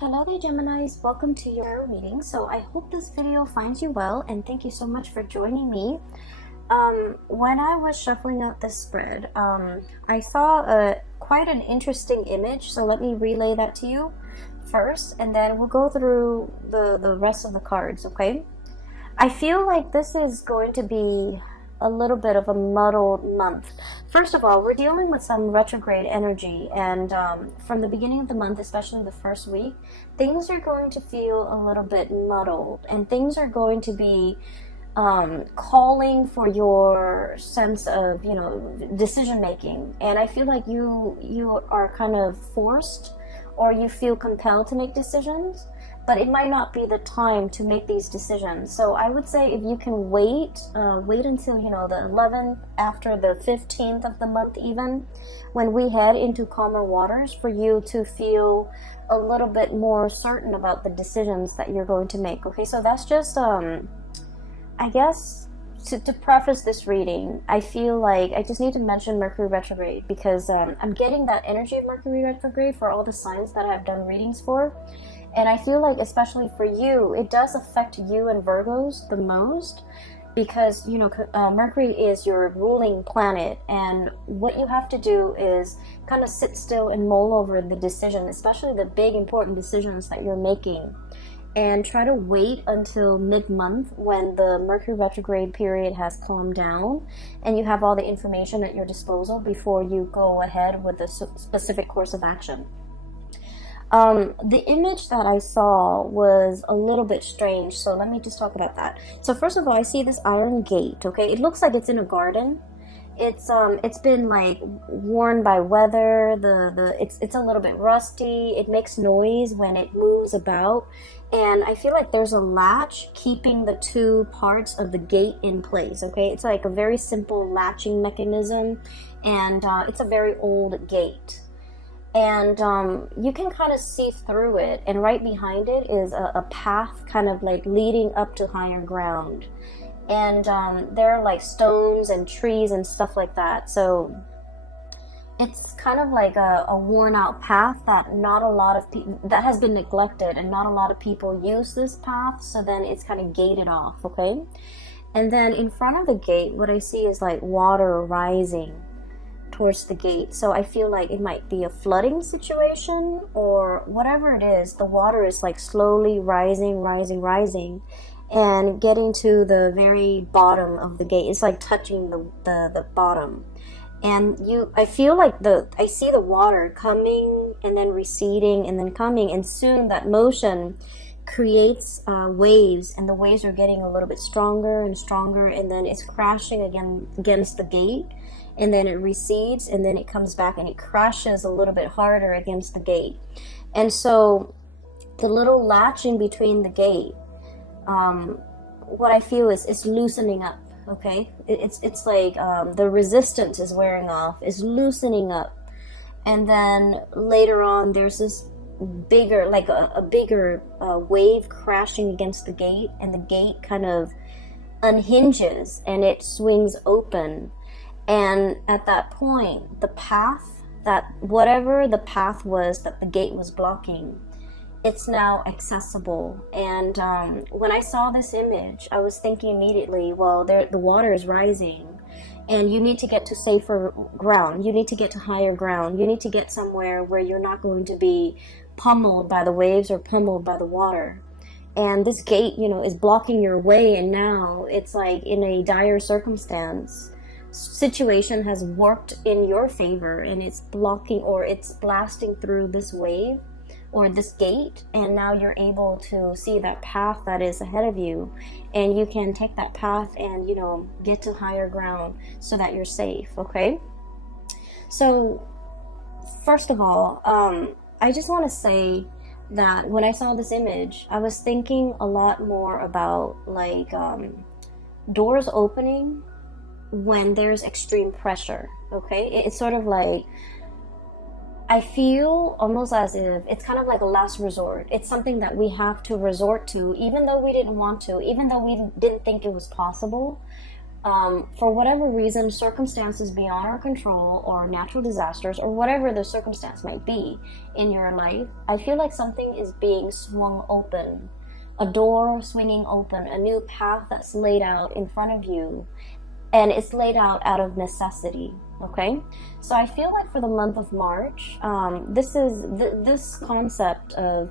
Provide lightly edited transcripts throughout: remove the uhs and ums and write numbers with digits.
Hello there, Geminis. Welcome to your reading. So I hope this video finds you well, and thank you so much for joining me. When I was shuffling out this spread, I saw quite an interesting image, so let me relay that to you first, and then we'll go through the rest of the cards, okay? I feel like this is going to be a little bit of a muddled month. First of all, we're dealing with some retrograde energy, and from the beginning of the month, especially the first week, things are going to feel a little bit muddled, and things are going to be calling for your sense of, decision making. And I feel like you are kind of forced, or you feel compelled to make decisions, but it might not be the time to make these decisions. So I would say if you can wait until, the 11th, after the 15th of the month even, when we head into calmer waters, for you to feel a little bit more certain about the decisions that you're going to make. Okay, so that's just, I guess, to preface this reading, I feel like I just need to mention Mercury retrograde, because I'm getting that energy of Mercury retrograde for all the signs that I've done readings for. And I feel like, especially for you, it does affect you and Virgos the most, because, Mercury is your ruling planet, and what you have to do is kind of sit still and mull over the decision, especially the big important decisions that you're making, and try to wait until mid-month when the Mercury retrograde period has calmed down and you have all the information at your disposal before you go ahead with a specific course of action. The image that I saw was a little bit strange, so let me just talk about that. So first of all, I see this iron gate, okay? It looks like it's in a garden. It's been like worn by weather. It's a little bit rusty. It makes noise when it moves about, and I feel like there's a latch keeping the two parts of the gate in place, okay? It's like a very simple latching mechanism, and it's a very old gate. And you can kind of see through it, and right behind it is a path kind of like leading up to higher ground. And there are like stones and trees and stuff like that. So it's kind of like a worn out path that not a lot of people, that has been neglected, and not a lot of people use this path. So then it's kind of gated off, okay? And then in front of the gate, what I see is like water rising towards the gate. So I feel like it might be a flooding situation, or whatever it is. The water is like slowly rising and getting to the very bottom of the gate. It's like touching the bottom, and I feel like I see the water coming and then receding and then coming, and soon that motion creates waves, and the waves are getting a little bit stronger and stronger, and then it's crashing again against the gate, and then it recedes, and then it comes back and it crashes a little bit harder against the gate. And so the little latch in between the gate, what I feel is it's loosening up, okay? It's like the resistance is wearing off, it's loosening up. And then later on, there's this bigger, like a bigger wave crashing against the gate, and the gate kind of unhinges and it swings open. And at that point, the path, that whatever the path was that the gate was blocking, it's now accessible. And when I saw this image, I was thinking immediately, well, the water is rising, and you need to get to safer ground. You need to get to higher ground. You need to get somewhere where you're not going to be pummeled by the waves or pummeled by the water. And this gate, is blocking your way, and now it's like in a dire circumstance. Situation has worked in your favor, and it's blocking, or it's blasting through this wave or this gate, and now you're able to see that path that is ahead of you, and you can take that path and get to higher ground so that you're safe, okay? So first of all, I just want to say that when I saw this image, I was thinking a lot more about like doors opening when there's extreme pressure, okay? It's sort of like, I feel almost as if it's kind of like a last resort. It's something that we have to resort to, even though we didn't want to, even though we didn't think it was possible. For whatever reason, circumstances beyond our control or natural disasters or whatever the circumstance might be in your life, I feel like something is being swung open, a door swinging open, a new path that's laid out in front of you, and it's laid out of necessity. Okay, so I feel like for the month of March, this concept of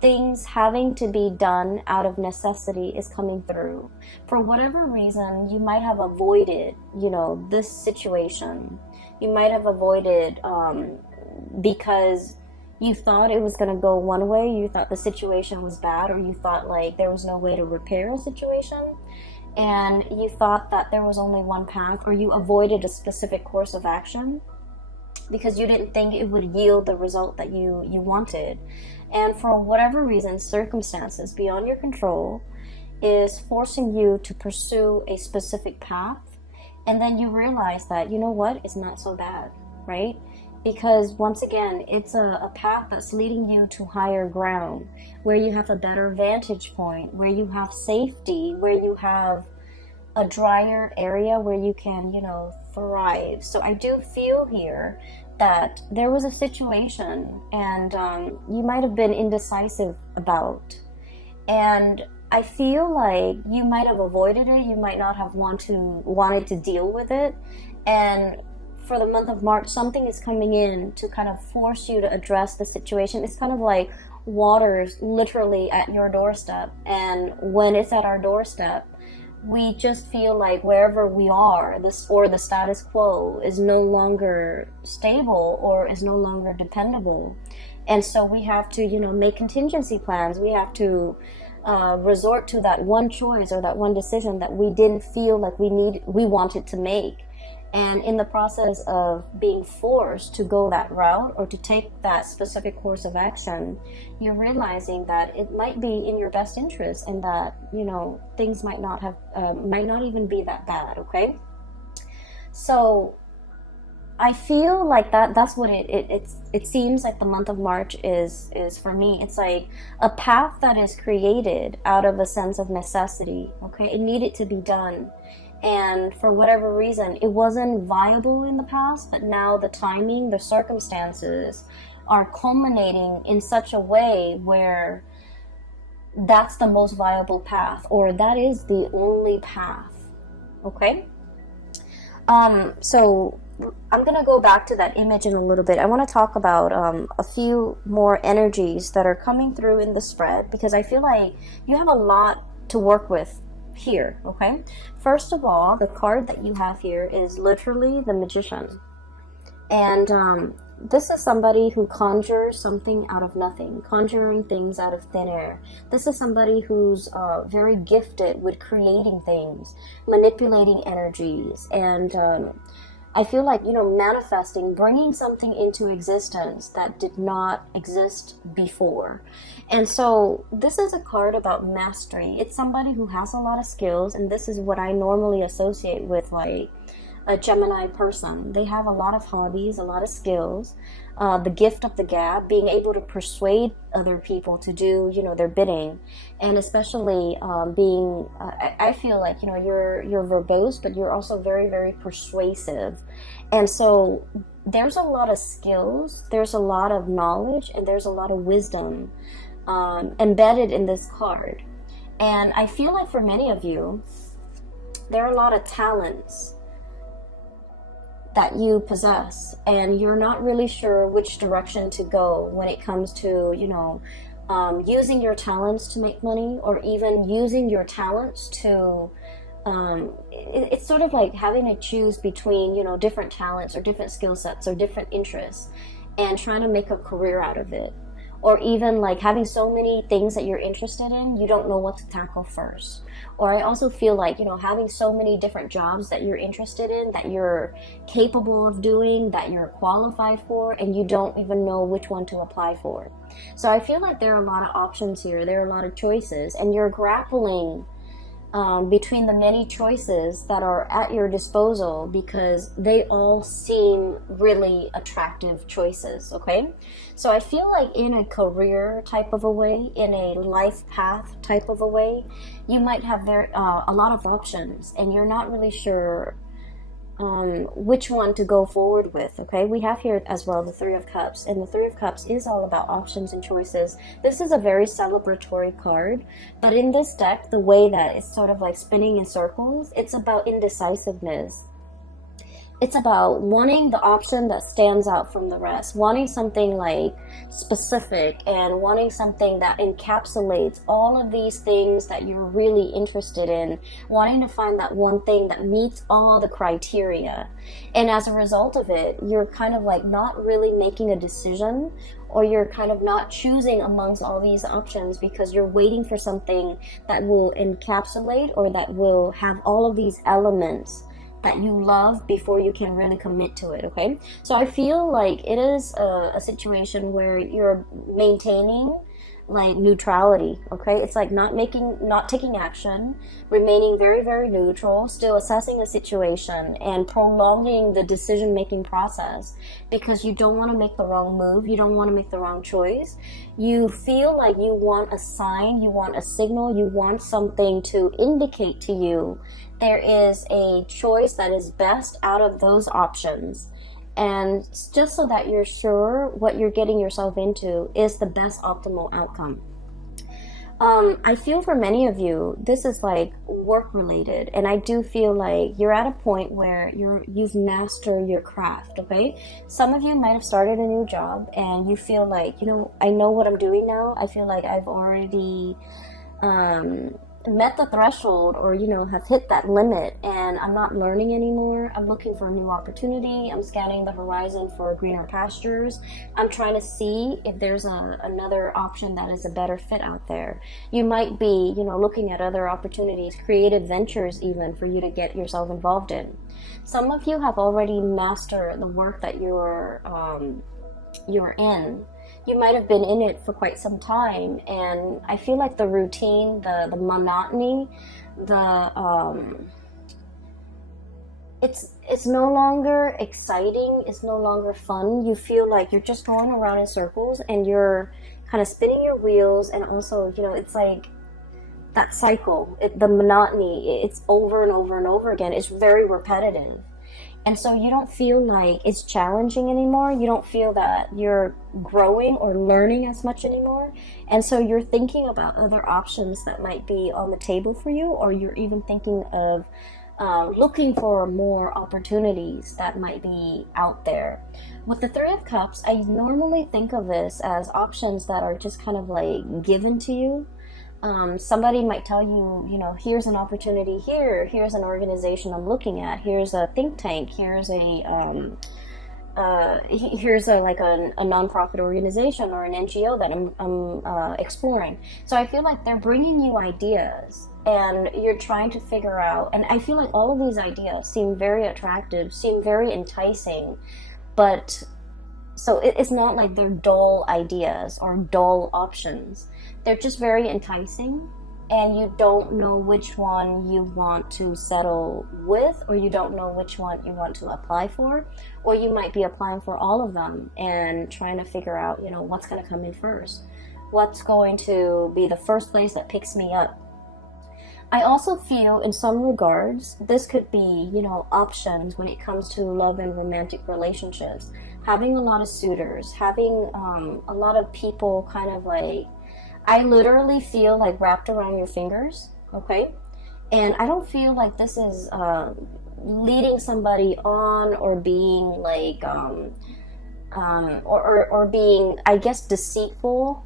things having to be done out of necessity is coming through. For whatever reason, you might have avoided, this situation. You might have avoided because you thought it was going to go one way, you thought the situation was bad, or you thought like there was no way to repair a situation, and you thought that there was only one path, or you avoided a specific course of action because you didn't think it would yield the result that you wanted. And for whatever reason, circumstances beyond your control is forcing you to pursue a specific path. And then you realize that, you know what, it's not so bad, right? Because once again, it's a path that's leading you to higher ground, where you have a better vantage point, where you have safety, where you have a drier area where you can, thrive. So I do feel here that there was a situation and you might have been indecisive about, and I feel like you might have avoided it. You might not have wanted to deal with it. And for the month of March, something is coming in to kind of force you to address the situation. It's kind of like water's literally at your doorstep, and when it's at our doorstep, we just feel like wherever we are, the status quo is no longer stable or is no longer dependable. And so we have to, make contingency plans. We have to resort to that one choice or that one decision that we didn't feel like we wanted to make. And in the process of being forced to go that route or to take that specific course of action, you're realizing that it might be in your best interest, and that, things might not even be that bad, okay? So I feel like that's what it seems like the month of March is for me. It's like a path that is created out of a sense of necessity, okay? It needed to be done. And for whatever reason, it wasn't viable in the past, but now the timing, the circumstances are culminating in such a way where that's the most viable path, or that is the only path. Okay? So I'm going to go back to that image in a little bit. I want to talk about a few more energies that are coming through in the spread, because I feel like you have a lot to work with here, okay? First of all, the card that you have here is literally the Magician. And this is somebody who conjures something out of nothing, conjuring things out of thin air. This is somebody who's very gifted with creating things, manipulating energies, and I feel like, manifesting, bringing something into existence that did not exist before. And so this is a card about mastery. It's somebody who has a lot of skills, and this is what I normally associate with like a Gemini person. They have a lot of hobbies, a lot of skills, the gift of the gab, being able to persuade other people to do, their bidding, and especially being, I feel like, you're verbose, but you're also very, very persuasive. And so there's a lot of skills, there's a lot of knowledge, and there's a lot of wisdom embedded in this card. And I feel like for many of you, there are a lot of talents that you possess, and you're not really sure which direction to go when it comes to, using your talents to make money, or even using your talents to, it's sort of like having to choose between, different talents or different skill sets or different interests, and trying to make a career out of it. Or even like having so many things that you're interested in, you don't know what to tackle first. Or I also feel like, having so many different jobs that you're interested in, that you're capable of doing, that you're qualified for, and you don't even know which one to apply for. So I feel like there are a lot of options here. There are a lot of choices, and you're grappling between the many choices that are at your disposal, because they all seem really attractive choices, okay? So I feel like in a career type of a way, in a life path type of a way, you might have a lot of options, and you're not really sure which one to go forward with. Okay, we have here as well the Three of Cups, and the Three of Cups is all about options and choices. This is a very celebratory card, but in this deck, the way that it's sort of like spinning in circles, it's about indecisiveness. It's about wanting the option that stands out from the rest, wanting something like specific, and wanting something that encapsulates all of these things that you're really interested in, wanting to find that one thing that meets all the criteria. And as a result of it, you're kind of like not really making a decision, or you're kind of not choosing amongst all these options because you're waiting for something that will encapsulate or that will have all of these elements that you love before you can really commit to it. Okay, so I feel like it is a situation where you're maintaining like neutrality. Okay, it's like not taking action, remaining very, very neutral, still assessing the situation and prolonging the decision making process, because you don't want to make the wrong move, you don't want to make the wrong choice. You feel like you want a sign, you want a signal, you want something to indicate to you there is a choice that is best out of those options, and just so that you're sure what you're getting yourself into is the best optimal outcome. I feel for many of you, this is like work related, and I do feel like you're at a point where you've mastered your craft. Okay, some of you might have started a new job and you feel like, you know, I know what I'm doing now. I feel like I've already met the threshold, or you know, have hit that limit, and I'm not learning anymore. I'm looking for a new opportunity. I'm scanning the horizon for greener pastures. I'm trying to see if there's another option that is a better fit out there. You might be, you know, looking at other opportunities, creative ventures even, for you to get yourself involved in. Some of you have already mastered the work that you're in. You might have been in it for quite some time, and I feel like the routine, the monotony, it's no longer exciting, it's no longer fun. You feel like you're just going around in circles and you're kind of spinning your wheels, and also, you know, it's like that cycle, the monotony, it's over and over and over again. It's very repetitive. And so you don't feel like it's challenging anymore. You don't feel that you're growing or learning as much anymore. And so you're thinking about other options that might be on the table for you, or you're even thinking of looking for more opportunities that might be out there. With the Three of Cups, I normally think of this as options that are just kind of like given to you. Somebody might tell you, you know, here's an opportunity here, here's an organization I'm looking at, here's a think tank, here's a like a nonprofit organization or an NGO that I'm exploring. So I feel like they're bringing you ideas, and you're trying to figure out, and I feel like all of these ideas seem very attractive, seem very enticing, but so it's not like they're dull ideas or dull options. They're just very enticing, and you don't know which one you want to settle with, or you don't know which one you want to apply for, or you might be applying for all of them and trying to figure out, you know, what's going to come in first. What's going to be the first place that picks me up? I also feel in some regards, this could be, you know, options when it comes to love and romantic relationships. Having a lot of suitors, having a lot of people kind of like, I literally feel like wrapped around your fingers, okay? And I don't feel like this is leading somebody on, or being like, or being, I guess, deceitful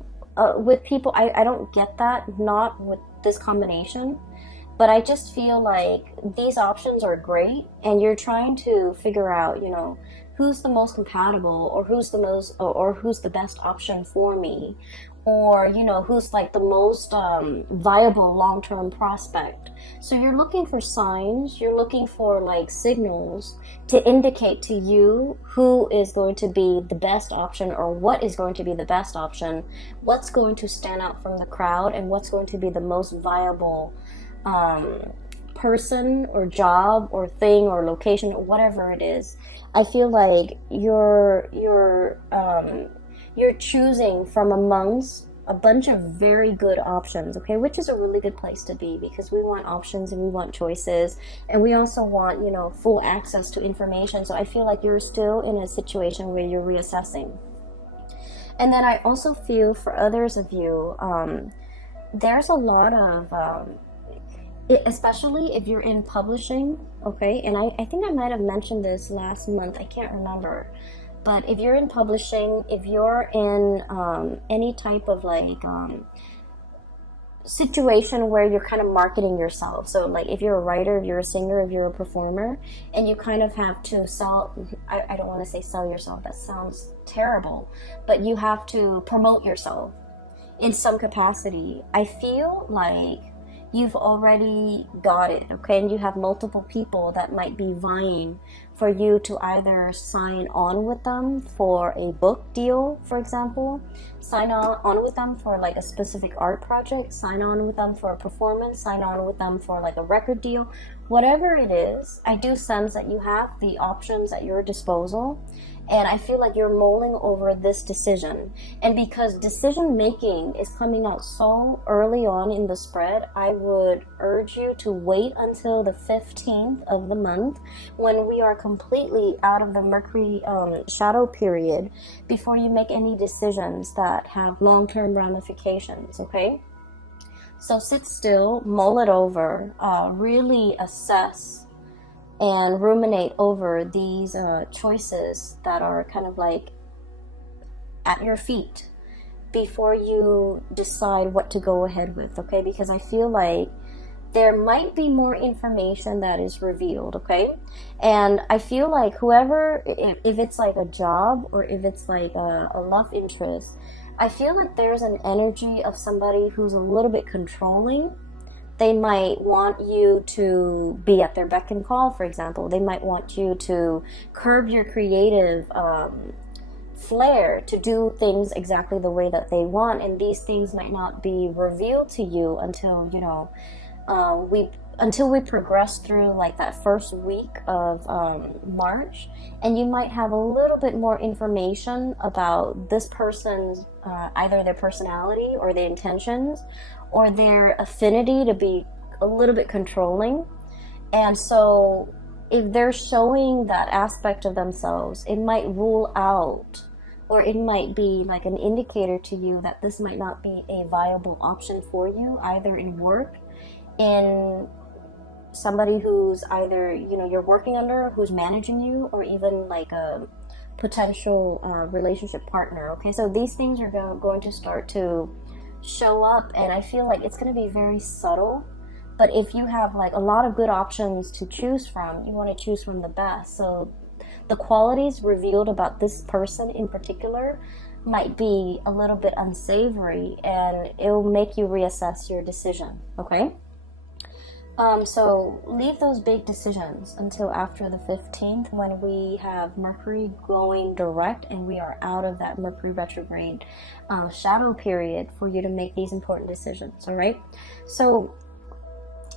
with people. I don't get that, not with this combination. But I just feel like these options are great, and you're trying to figure out, you know, who's the most compatible, or who's the best option for me, or, you know, who's like the most viable long-term prospect. So you're looking for signs, you're looking for like signals to indicate to you who is going to be the best option, or what is going to be the best option, what's going to stand out from the crowd, and what's going to be the most viable person or job or thing or location or whatever it is. I feel like you're choosing from amongst a bunch of very good options, okay, which is a really good place to be, because we want options and we want choices, and we also want, you know, full access to information. So I feel like you're still in a situation where you're reassessing. And then I also feel for others of you, there's a lot of especially if you're in publishing, okay, and I think I might have mentioned this last month, I can't remember, but if you're in publishing, if you're in any type of like situation where you're kind of marketing yourself, so like if you're a writer, if you're a singer, if you're a performer, and you kind of have to sell, I don't want to say sell yourself, that sounds terrible, but you have to promote yourself in some capacity, I feel like you've already got it, okay? And you have multiple people that might be vying for you to either sign on with them for a book deal, for example, sign on with them for like a specific art project, sign on with them for a performance, sign on with them for like a record deal, whatever it is. I do sense that you have the options at your disposal, and I feel like you're mulling over this decision. And because decision making is coming out so early on in the spread, I would urge you to wait until the 15th of the month, when we are completely out of the Mercury shadow period, before you make any decisions that have long-term ramifications, okay? So sit still, mull it over, really assess and ruminate over these choices that are kind of like at your feet before you decide what to go ahead with, okay? Because I feel like there might be more information that is revealed, okay? And I feel like whoever, if it's like a job or if it's like a love interest, I feel like there's an energy of somebody who's a little bit controlling. They might want you to be at their beck and call, for example. They might want you to curb your creative flair to do things exactly the way that they want, and these things might not be revealed to you until, you know, until we progress through like that first week of March, and you might have a little bit more information about this person's either their personality or their intentions or their affinity to be a little bit controlling. And so if they're showing that aspect of themselves, it might rule out, or it might be like an indicator to you that this might not be a viable option for you, either in work, in somebody who's either, you know, you're working under, who's managing you, or even like a potential relationship partner, okay? So these things are going to start to show up, and I feel like it's going to be very subtle, but if you have like a lot of good options to choose from, you want to choose from the best. So the qualities revealed about this person in particular might be a little bit unsavory, and it'll make you reassess your decision, okay? So leave those big decisions until after the 15th, when we have Mercury going direct and we are out of that Mercury retrograde shadow period for you to make these important decisions, all right? So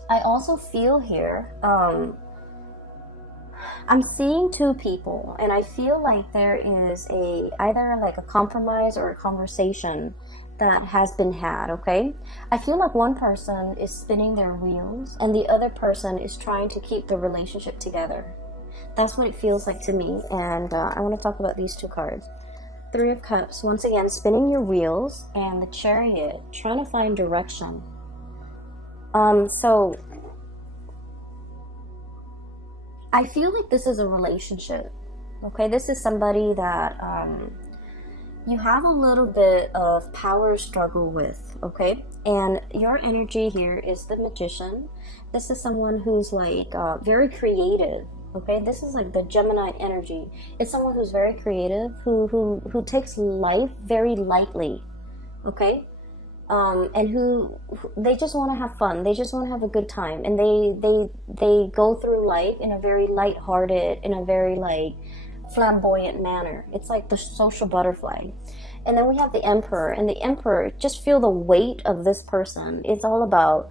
I also feel here, I'm seeing two people, and I feel like there is either like a compromise or a conversation that has been had, okay? I feel like one person is spinning their wheels and the other person is trying to keep the relationship together. That's what it feels like to me, and I want to talk about these two cards. Three of Cups, once again, spinning your wheels, and the Chariot, trying to find direction. So I feel like this is a relationship, okay? This is somebody that you have a little bit of power struggle with, okay? And your energy here is the Magician. This is someone who's like very creative, okay? This is like the Gemini energy. It's someone who's very creative, who takes life very lightly, okay? And who they just want to have fun. They just want to have a good time, and they go through life in a very lighthearted, in a very like flamboyant manner. It's like the social butterfly. And then we have the Emperor, and the Emperor, just feel the weight of this person. It's all about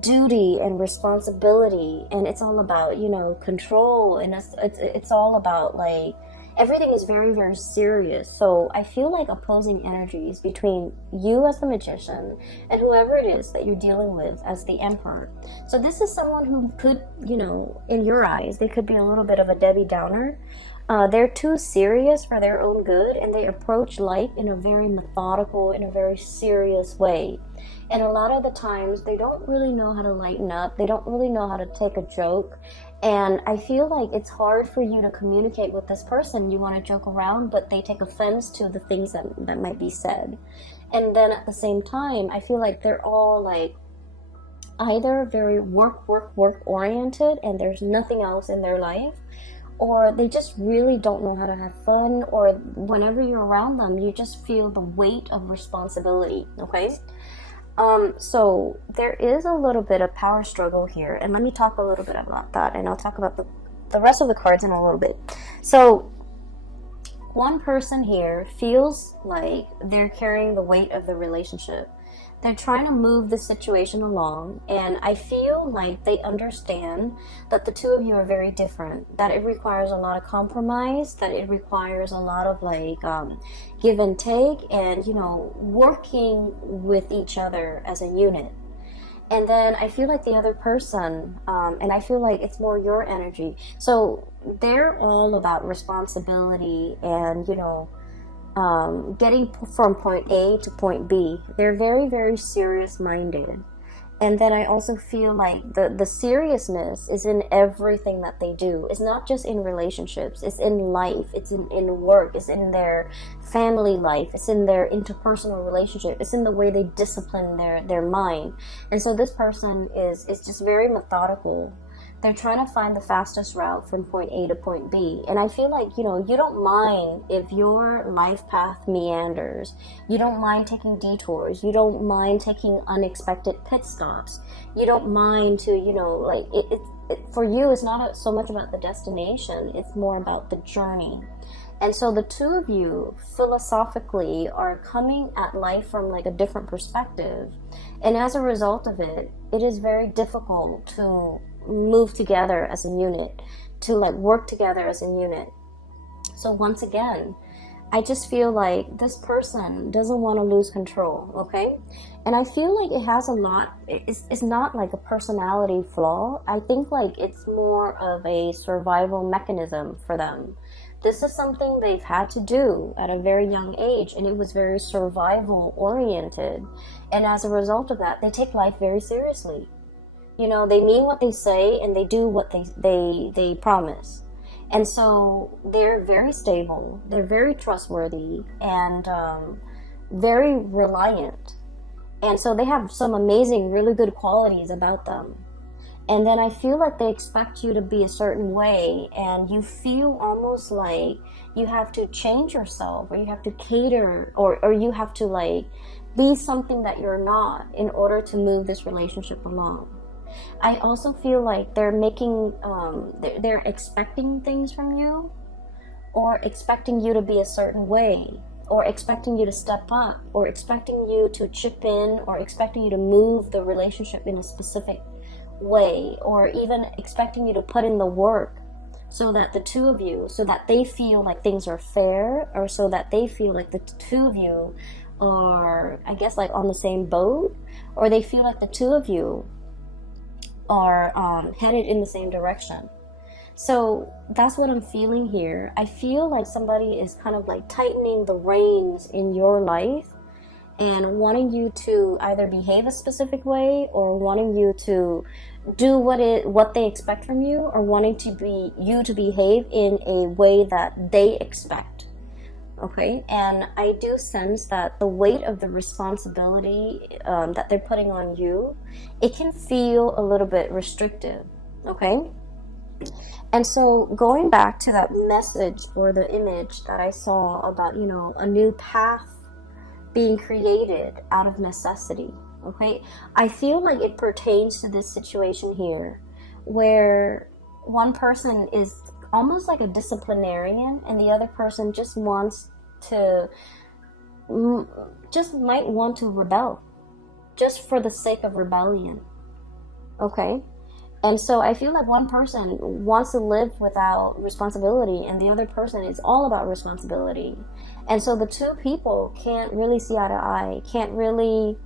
duty and responsibility, and it's all about, you know, control, and it's all about like everything is very, very serious. So I feel like opposing energies between you as the magician and whoever it is that you're dealing with as the emperor. So this is someone who could, you know, in your eyes, they could be a little bit of a Debbie Downer. They're too serious for their own good, and they approach life in a very methodical, in a very serious way. And a lot of the times, they don't really know how to lighten up. They don't really know how to take a joke. And I feel like it's hard for you to communicate with this person. You want to joke around, but they take offense to the things that might be said. And then at the same time, I feel like they're all like either very work oriented, and there's nothing else in their life, or they just really don't know how to have fun, or whenever you're around them, you just feel the weight of responsibility, okay? So there is a little bit of power struggle here, and let me talk a little bit about that, and I'll talk about the rest of the cards in a little bit. So one person here feels like they're carrying the weight of the relationship. They're trying to move the situation along, and I feel like they understand that the two of you are very different, that it requires a lot of compromise, that it requires a lot of like give and take, and, you know, working with each other as a unit. And then I feel like the other person, and I feel like it's more your energy. So they're all about responsibility and, you know, getting from point A to point B. They're very, very serious minded. And then I also feel like the seriousness is in everything that they do. It's not just in relationships, it's in life, it's in work, it's in their family life, it's in their interpersonal relationship, it's in the way they discipline their mind. And so this person is just very methodical. They're trying to find the fastest route from point A to point B. And I feel like, you know, you don't mind if your life path meanders. You don't mind taking detours. You don't mind taking unexpected pit stops. You don't mind to, you know, like, for you, it's not so much about the destination. It's more about the journey. And so the two of you philosophically are coming at life from like a different perspective. And as a result of it, it is very difficult to move together as a unit, to like work together as a unit. So once again, I just feel like this person doesn't want to lose control, okay? And I feel like it has a lot, it's not like a personality flaw. I think like it's more of a survival mechanism for them. This is something they've had to do at a very young age, and it was very survival oriented. And as a result of that, they take life very seriously. You know, they mean what they say, and they do what they promise. And so they're very stable, they're very trustworthy, and very reliant. And so they have some amazing, really good qualities about them. And then I feel like they expect you to be a certain way, and you feel almost like you have to change yourself, or you have to cater, or you have to like be something that you're not in order to move this relationship along. I also feel like they're making, they're expecting things from you, or expecting you to be a certain way, or expecting you to step up, or expecting you to chip in, or expecting you to move the relationship in a specific way, or even expecting you to put in the work so that the two of you, so that they feel like things are fair, or so that they feel like the two of you are, I guess, like on the same boat, or they feel like the two of you are headed in the same direction. So that's what I'm feeling here. I feel like somebody is kind of like tightening the reins in your life and wanting you to either behave a specific way, or wanting you to do what they expect from you, or wanting you to behave in a way that they expect. Okay, and I do sense that the weight of the responsibility that they're putting on you, it can feel a little bit restrictive. Okay, and so going back to that message or the image that I saw about, you know, a new path being created out of necessity. Okay, I feel like it pertains to this situation here, where one person is almost like a disciplinarian, and the other person just might want to rebel, just for the sake of rebellion. Okay. And so I feel like one person wants to live without responsibility, and the other person is all about responsibility. And so the two people can't really see eye to eye, can't really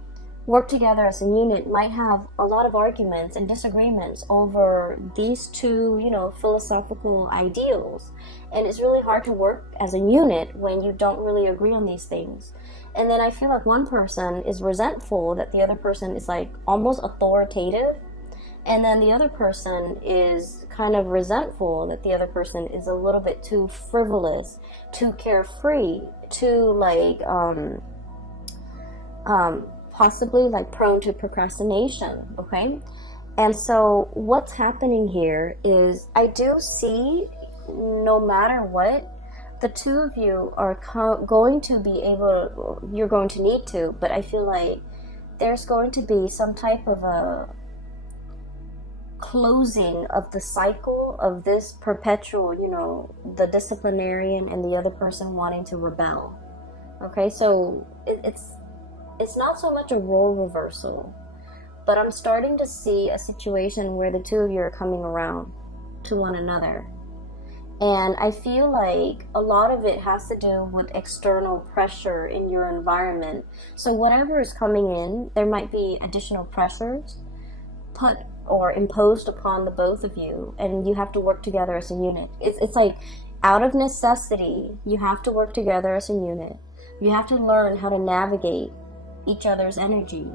work together as a unit, might have a lot of arguments and disagreements over these two, philosophical ideals. And it's really hard to work as a unit when you don't really agree on these things. And then I feel like one person is resentful that the other person is like almost authoritative, and then the other person is kind of resentful that the other person is a little bit too frivolous, too carefree, too like possibly like prone to procrastination. Okay. And so what's happening here is I do see, no matter what, the two of you are going to be able, you're going to need to, but I feel like there's going to be some type of a closing of the cycle of this perpetual, the disciplinarian and the other person wanting to rebel. Okay, so it's not so much a role reversal, but I'm starting to see a situation where the two of you are coming around to one another. And I feel like a lot of it has to do with external pressure in your environment. So whatever is coming in, there might be additional pressures put or imposed upon the both of you, and you have to work together as a unit. It's like out of necessity, you have to work together as a unit. You have to learn how to navigate each other's energy.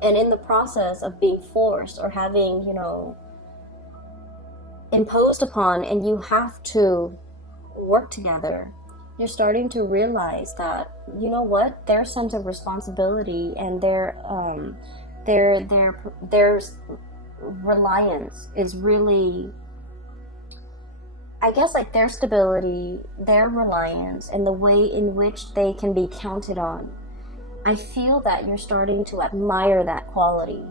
And in the process of being forced or having, imposed upon, and you have to work together, you're starting to realize that, their sense of responsibility and their reliance is really, I guess, like their stability, their reliance, and the way in which they can be counted on. I feel that you're starting to admire that quality.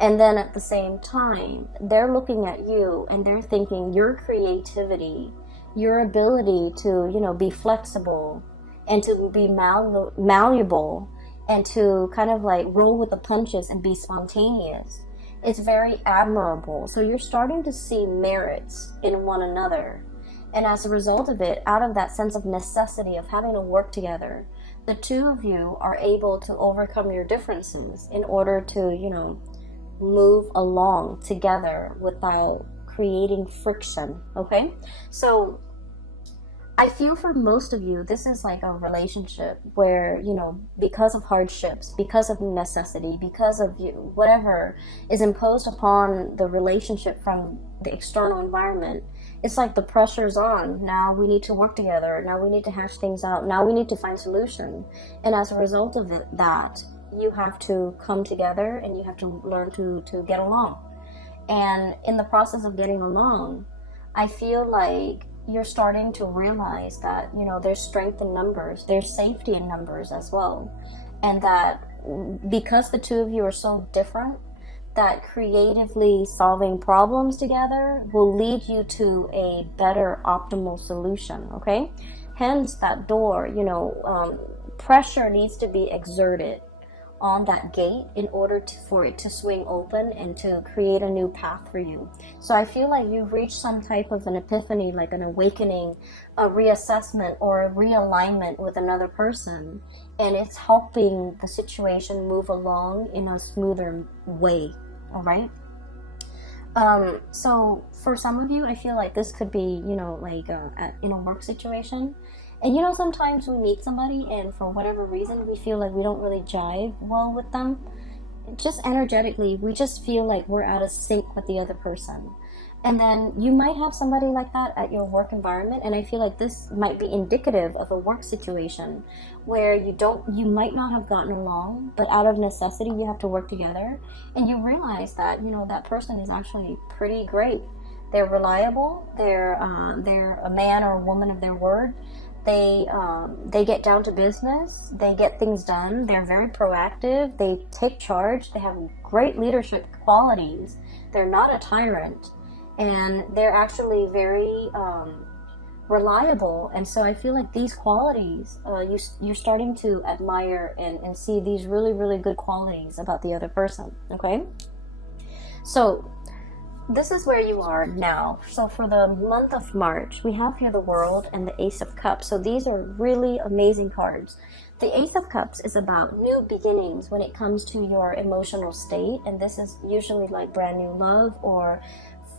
And then at the same time, they're looking at you and they're thinking your creativity, your ability to, be flexible and to be malleable and to kind of like roll with the punches and be spontaneous. It's very admirable. So you're starting to see merits in one another. And as a result of it, out of that sense of necessity of having to work together, the two of you are able to overcome your differences in order to, move along together without creating friction. Okay? So I feel for most of you, this is like a relationship where, because of hardships, because of necessity, because of whatever is imposed upon the relationship from the external environment, it's like the pressure's on. Now we need to work together. Now we need to hash things out. Now we need to find solution. And as a result of that, you have to come together and you have to learn to get along. And in the process of getting along, I feel like you're starting to realize that, there's strength in numbers, there's safety in numbers as well. And that because the two of you are so different, that creatively solving problems together will lead you to a better optimal solution, okay? Hence that door, pressure needs to be exerted on that gate in order for it to swing open and to create a new path for you. So I feel like you've reached some type of an epiphany, like an awakening, a reassessment or a realignment with another person, and it's helping the situation move along in a smoother way. All right. So for some of you, I feel like this could be, in a work situation. And sometimes we meet somebody and for whatever reason, we feel like we don't really jive well with them. Just energetically, we just feel like we're out of sync with the other person. And then you might have somebody like that at your work environment. And I feel like this might be indicative of a work situation where you might not have gotten along, but out of necessity, you have to work together. And you realize that, that person is actually pretty great. They're reliable. They're a man or a woman of their word. They get down to business. They get things done. They're very proactive. They take charge. They have great leadership qualities. They're not a tyrant. And they're actually very reliable. And so I feel like these qualities, you're starting to admire and see these really, really good qualities about the other person, okay? So this is where you are now. So for the month of March, we have here the World and the Ace of Cups. So these are really amazing cards. The Ace of Cups is about new beginnings when it comes to your emotional state. And this is usually like brand new love or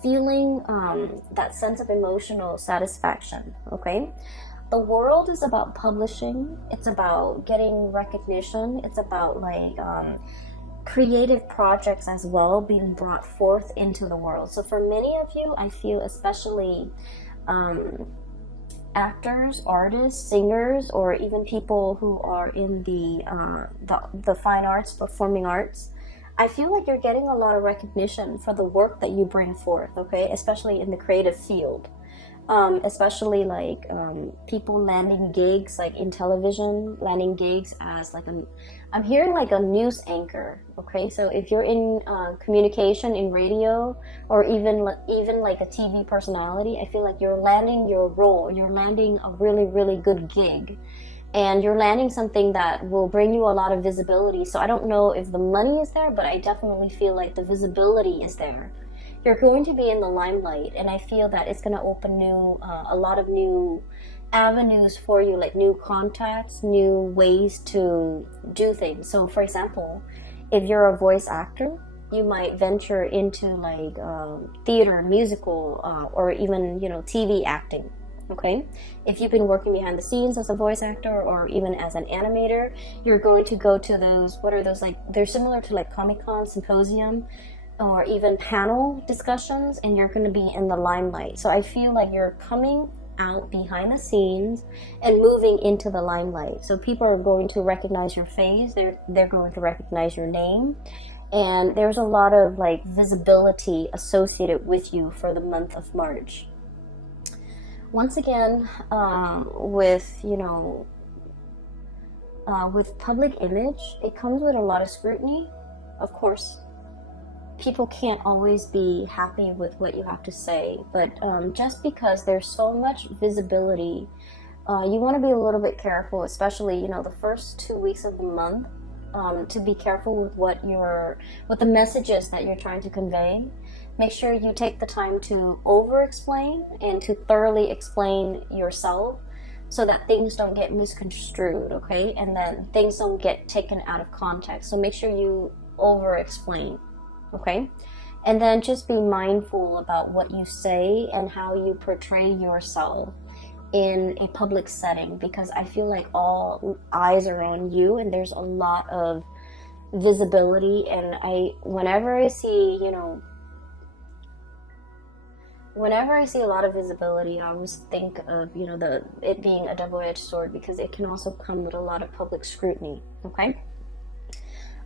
feeling that sense of emotional satisfaction, okay? The World is about publishing. It's about getting recognition. It's about like creative projects as well being brought forth into the world. So for many of you, I feel especially actors, artists, singers, or even people who are in the fine arts, performing arts, I feel like you're getting a lot of recognition for the work that you bring forth, okay? Especially in the creative field. Especially like people landing gigs like in television, landing gigs as like I'm hearing like a news anchor, okay? So if you're in communication, in radio, or even like a TV personality, I feel like you're landing your role, you're landing a really, really good gig. And you're landing something that will bring you a lot of visibility. So I don't know if the money is there, but I definitely feel like the visibility is there. You're going to be in the limelight, and I feel that it's going to open a lot of new avenues for you, like new contacts, new ways to do things. So for example, if you're a voice actor, you might venture into like theater, musical, or even, TV acting. Okay, if you've been working behind the scenes as a voice actor or even as an animator, you're going to go to those, what are those, like, they're similar to like Comic-Con, symposium, or even panel discussions, and you're going to be in the limelight. So I feel like you're coming out behind the scenes and moving into the limelight. So people are going to recognize your face, they're going to recognize your name, and there's a lot of like visibility associated with you for the month of March. Once again, with public image, it comes with a lot of scrutiny. Of course, people can't always be happy with what you have to say, but just because there's so much visibility, you want to be a little bit careful, especially the first 2 weeks of the month, to be careful with what the messages that you're trying to convey. Make sure you take the time to over-explain and to thoroughly explain yourself so that things don't get misconstrued, okay? And then things don't get taken out of context. So make sure you over-explain, okay? And then just be mindful about what you say and how you portray yourself in a public setting, because I feel like all eyes are on you and there's a lot of visibility. And whenever I see a lot of visibility, I always think of it being a double-edged sword, because it can also come with a lot of public scrutiny, okay?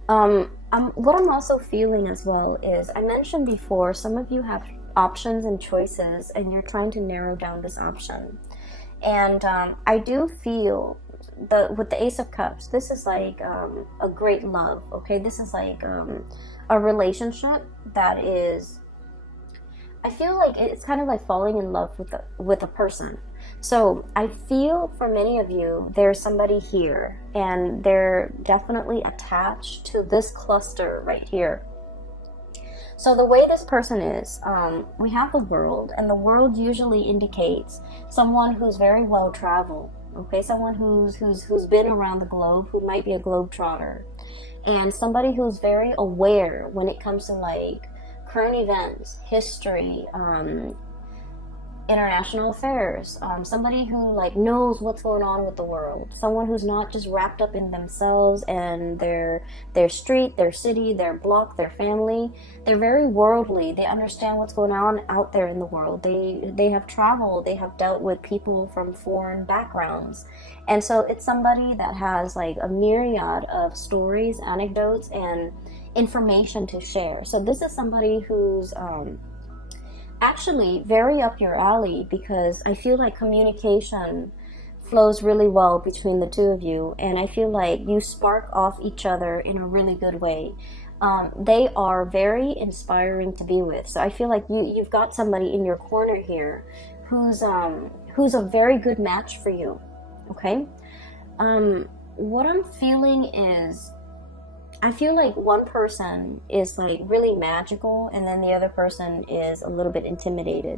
What I'm also feeling as well is, I mentioned before, some of you have options and choices and you're trying to narrow down this option. And I do feel with the Ace of Cups, this is like a great love, okay? This is like a relationship that is, I feel like it's kind of like falling in love with a person. So I feel for many of you, there's somebody here and they're definitely attached to this cluster right here. So the way this person is, we have the World, and the World usually indicates someone who's very well traveled, okay? Someone who's been around the globe, who might be a globetrotter, and somebody who's very aware when it comes to like current events, history, international affairs, somebody who like knows what's going on with the world, someone who's not just wrapped up in themselves and their street, their city, their block, their family. They're very worldly. They understand what's going on out there in the world. They have traveled, they have dealt with people from foreign backgrounds, and so it's somebody that has like a myriad of stories, anecdotes, and information to share. So this is somebody who's actually very up your alley, because I feel like communication flows really well between the two of you, and I feel like you spark off each other in a really good way. They are very inspiring to be with. So I feel like you've got somebody in your corner here who's a very good match for you, okay? What I'm feeling is, I feel like one person is like really magical, and then the other person is a little bit intimidated.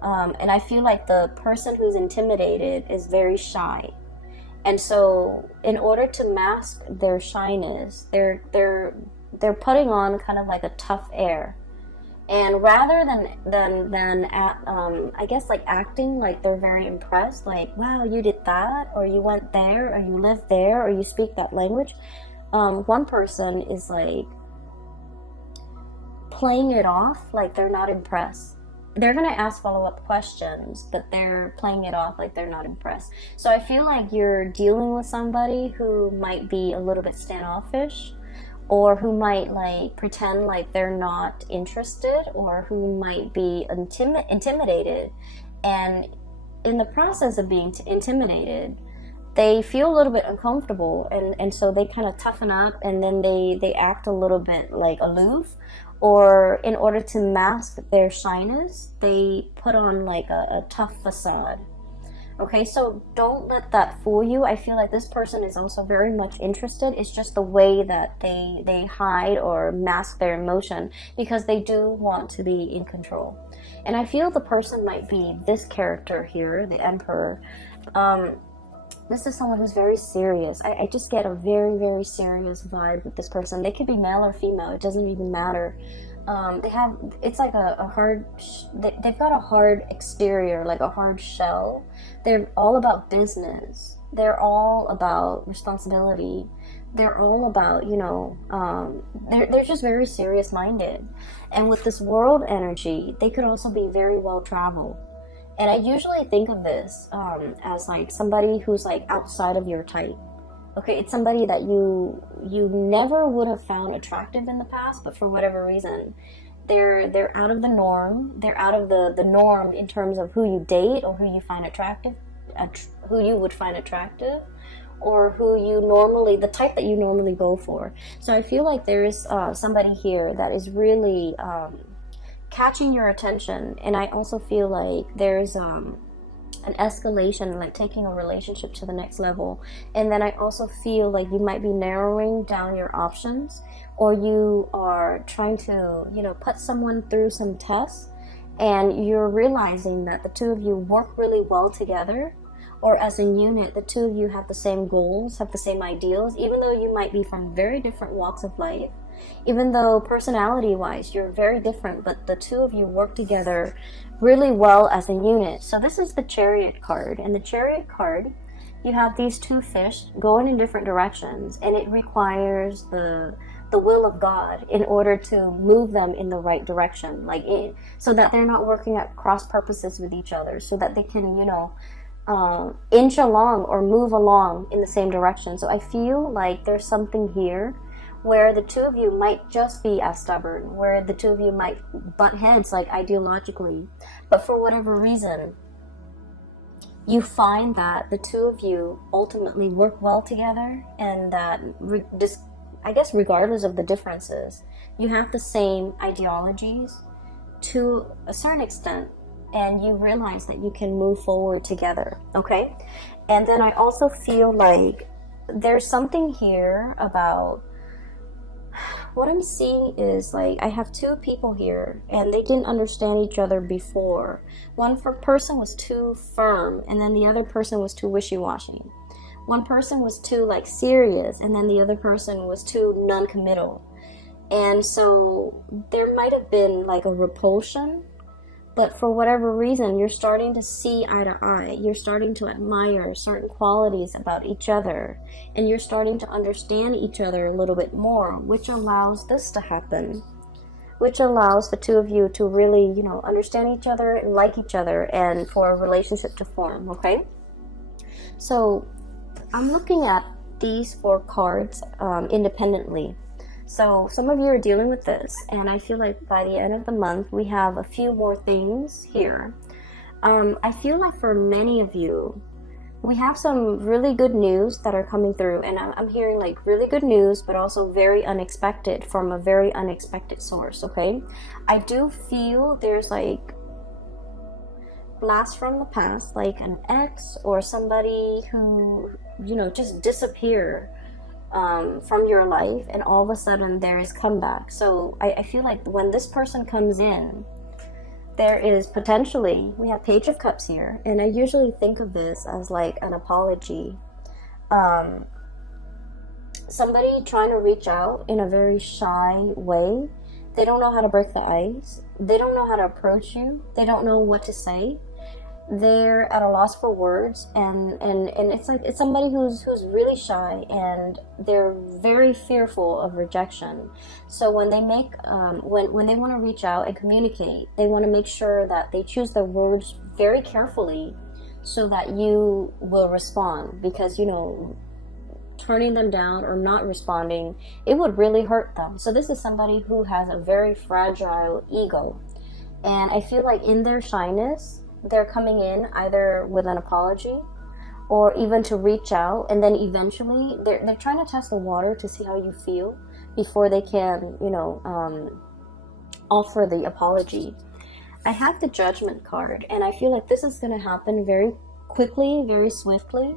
And I feel like the person who's intimidated is very shy. And so in order to mask their shyness, they're putting on kind of like a tough air. And rather than I guess like acting like they're very impressed, like, wow, you did that, or you went there, or you live there, or you speak that language, one person is like playing it off like they're not impressed. They're going to ask follow-up questions, but they're playing it off like they're not impressed. So I feel like you're dealing with somebody who might be a little bit standoffish, or who might like pretend like they're not interested, or who might be intimidated. And in the process of being intimidated, they feel a little bit uncomfortable, and so they kind of toughen up, and then they act a little bit like aloof, or in order to mask their shyness, they put on like a tough facade. Okay, so don't let that fool you. I feel like this person is also very much interested. It's just the way that they hide or mask their emotion, because they do want to be in control. And I feel the person might be this character here, the Emperor. This is someone who's very serious. I just get a very, very serious vibe with this person. They could be male or female. It doesn't even matter. It's like a hard, they've got a hard exterior, like a hard shell. They're all about business. They're all about responsibility. They're all about, they're just very serious minded. And with this world energy, they could also be very well traveled. And I usually think of this as like somebody who's like outside of your type. Okay, it's somebody that you never would have found attractive in the past, but for whatever reason, they're out of the norm. They're out of the norm in terms of who you date, or who you find attractive, who you would find attractive, or the type that you normally go for. So I feel like there is somebody here that is really catching your attention, and I also feel like there's an escalation, like taking a relationship to the next level. And then I also feel like you might be narrowing down your options, or you are trying to put someone through some tests, and you're realizing that the two of you work really well together, or as a unit, the two of you have the same goals, have the same ideals, even though you might be from very different walks of life. Even though personality-wise you're very different, but the two of you work together really well as a unit. So this is the Chariot card, and the Chariot card, you have these two fish going in different directions, and it requires the will of God in order to move them in the right direction, so that they're not working at cross purposes with each other, so that they can inch along or move along in the same direction. So I feel like there's something here where the two of you might just be as stubborn, where the two of you might butt heads like ideologically, but for whatever reason, you find that the two of you ultimately work well together, and that I guess regardless of the differences, you have the same ideologies to a certain extent, and you realize that you can move forward together, okay? And then I also feel like there's something here about what I'm seeing is like I have two people here, and they didn't understand each other before. One person was too firm, and then the other person was too wishy-washy. One person was too like serious, and then the other person was too non-committal. And so there might have been like a repulsion, but for whatever reason, you're starting to see eye to eye. You're starting to admire certain qualities about each other, and you're starting to understand each other a little bit more, which allows this to happen, which allows the two of you to really, understand each other and like each other, and for a relationship to form, okay? So I'm looking at these 4 cards independently. So some of you are dealing with this, and I feel like by the end of the month, we have a few more things here. I feel like for many of you, we have some really good news that are coming through, and I'm hearing like really good news, but also very unexpected, from a very unexpected source, okay? I do feel there's like blast from the past, like an ex or somebody who, just disappeared. from your life, and all of a sudden there is comeback. So I feel like when this person comes in, there is potentially, we have Page of Cups here, and I usually think of this as like an apology. Somebody trying to reach out in a very shy way. They don't know how to break the ice. They don't know how to approach you. They don't know what to say. They're at a loss for words, and it's like it's somebody who's really shy, and they're very fearful of rejection. So when they make when they want to reach out and communicate, they want to make sure that they choose their words very carefully so that you will respond, because turning them down or not responding, it would really hurt them. So this is somebody who has a very fragile ego, and I feel like in their shyness, they're coming in either with an apology or even to reach out, and then eventually they're trying to test the water to see how you feel before they can offer the apology. I have the Judgment card, and I feel like this is going to happen very quickly, very swiftly.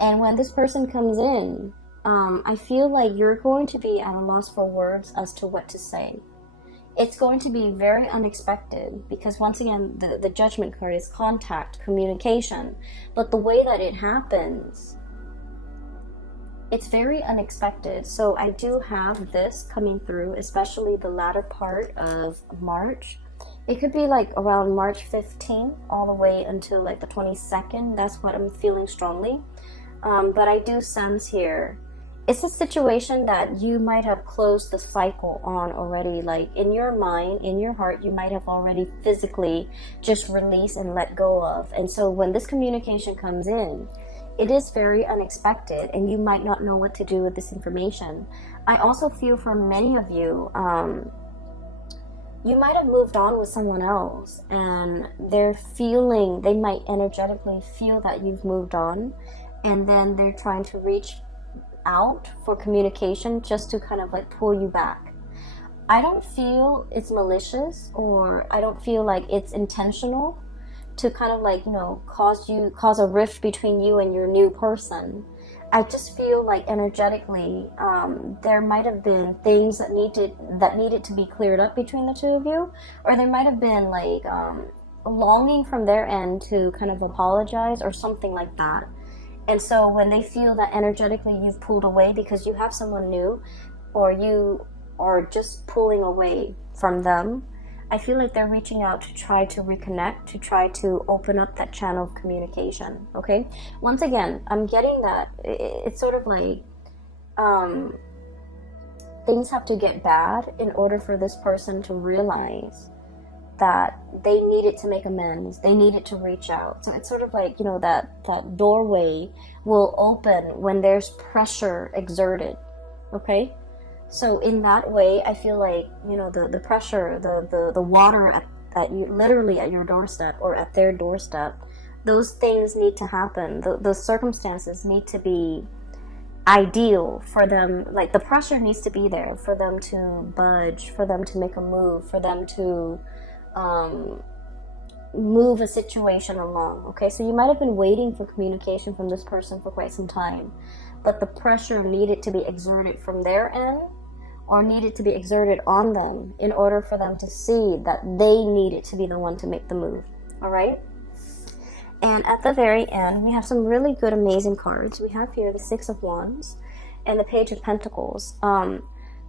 And when this person comes in, I feel like you're going to be at a loss for words as to what to say. It's going to be very unexpected, because once again, the Judgment card is contact, communication. But the way that it happens, it's very unexpected. So I do have this coming through, especially the latter part of March. It could be like around March 15th all the way until like the 22nd. That's what I'm feeling strongly. But I do sense here, it's a situation that you might have closed the cycle on already. Like in your mind, in your heart, you might have already physically just released and let go of. And so when this communication comes in, it is very unexpected, and you might not know what to do with this information. I also feel for many of you, you might have moved on with someone else, and they might energetically feel that you've moved on, and then they're trying to reach out for communication just to kind of like pull you back. I don't feel it's malicious, or I don't feel like it's intentional to kind of like cause a rift between you and your new person. I just feel like energetically there might have been things that needed to be cleared up between the two of you, or there might have been like longing from their end to kind of apologize or something like that. And so when they feel that energetically you've pulled away because you have someone new, or you are just pulling away from them, I feel like they're reaching out to try to reconnect, to try to open up that channel of communication, okay? Once again, I'm getting that it's sort of like things have to get bad in order for this person to realize that they needed to make amends, they needed to reach out. So it's sort of like, that doorway will open when there's pressure exerted, okay? So in that way, I feel like, the pressure, the water at you, literally at your doorstep or at their doorstep, those things need to happen. The circumstances need to be ideal for them. Like the pressure needs to be there for them to budge, for them to make a move, for them to move a situation along, okay? So you might have been waiting for communication from this person for quite some time, but the pressure needed to be exerted from their end, or needed to be exerted on them in order for them to see that they needed to be the one to make the move, all right? And at the very end, we have some really good, amazing cards. We have here the Six of Wands and the Page of Pentacles.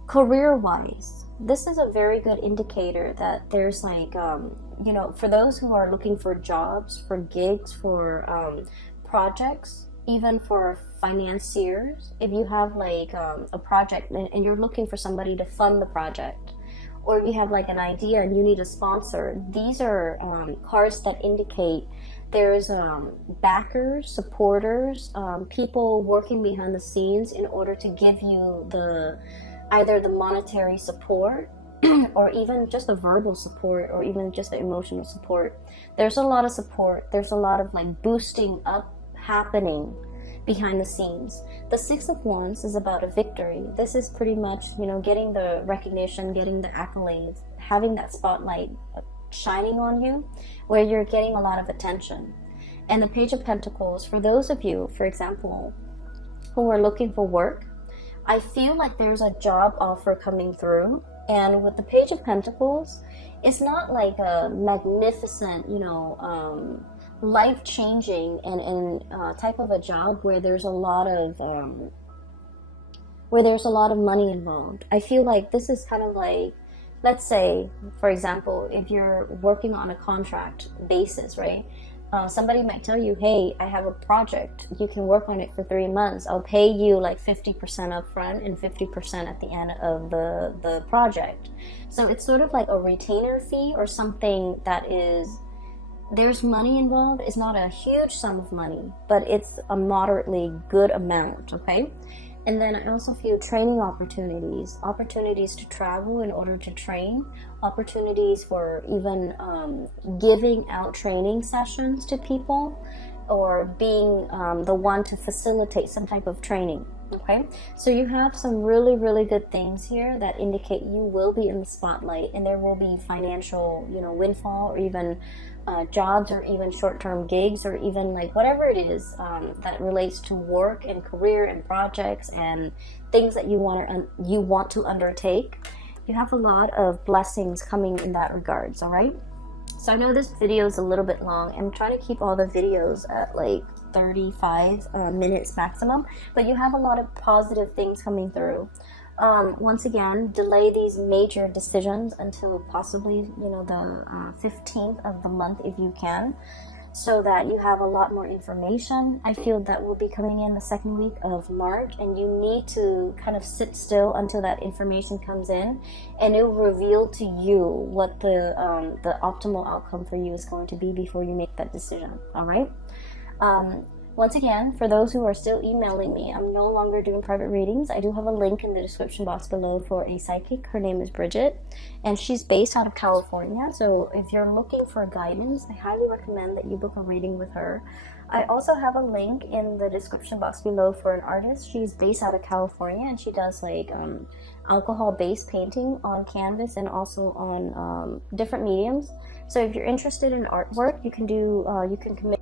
Career-wise, this is a very good indicator that there's like, for those who are looking for jobs, for gigs, for projects, even for financiers, if you have like a project and you're looking for somebody to fund the project, or you have like an idea and you need a sponsor, these are cards that indicate there's backers, supporters, people working behind the scenes in order to give you either the monetary support or even just the verbal support, or even just the emotional support. There's a lot of support. There's a lot of like boosting up happening behind the scenes. The Six of Wands is about a victory. This is pretty much, getting the recognition, getting the accolades, having that spotlight shining on you, where you're getting a lot of attention. And the Page of Pentacles, for those of you, for example, who are looking for work, I feel like there's a job offer coming through. And with the Page of Pentacles, it's not like a magnificent, you know, life-changing and type of a job where there's a lot of money involved. I feel like this is kind of like, let's say, for example, if you're working on a contract basis, right? Somebody might tell you, hey, I have a project. You can work on it for 3 months. I'll pay you like 50% up front and 50% at the end of the project. So it's sort of like a retainer fee or something that is, there's money involved. It's not a huge sum of money, but it's a moderately good amount, okay? And then I also feel training opportunities to travel in order to train, opportunities for even giving out training sessions to people, or being the one to facilitate some type of training. Okay, so you have some really, really good things here that indicate you will be in the spotlight, and there will be financial, you know, windfall, or even jobs, or even short-term gigs, or even like whatever it is that relates to work and career and projects and things that you want to undertake. You have a lot of blessings coming in that regards. All right. So I know this video is a little bit long. I'm trying to keep all the videos at like 35 minutes maximum, but you have a lot of positive things coming through. Once again, delay these major decisions until possibly, you know, the 15th of the month if you can, so that you have a lot more information. I feel that will be coming in the second week of March, and you need to kind of sit still until that information comes in, and it will reveal to you what the optimal outcome for you is going to be before you make that decision. All right. Once again, for those who are still emailing me, I'm no longer doing private readings. I do have a link in the description box below for a psychic. Her name is Bridget, and she's based out of California. So if you're looking for guidance, I highly recommend that you book a reading with her. I also have a link in the description box below for an artist. She's based out of California, and she does like alcohol-based painting on canvas and also on different mediums. So if you're interested in artwork, you can commission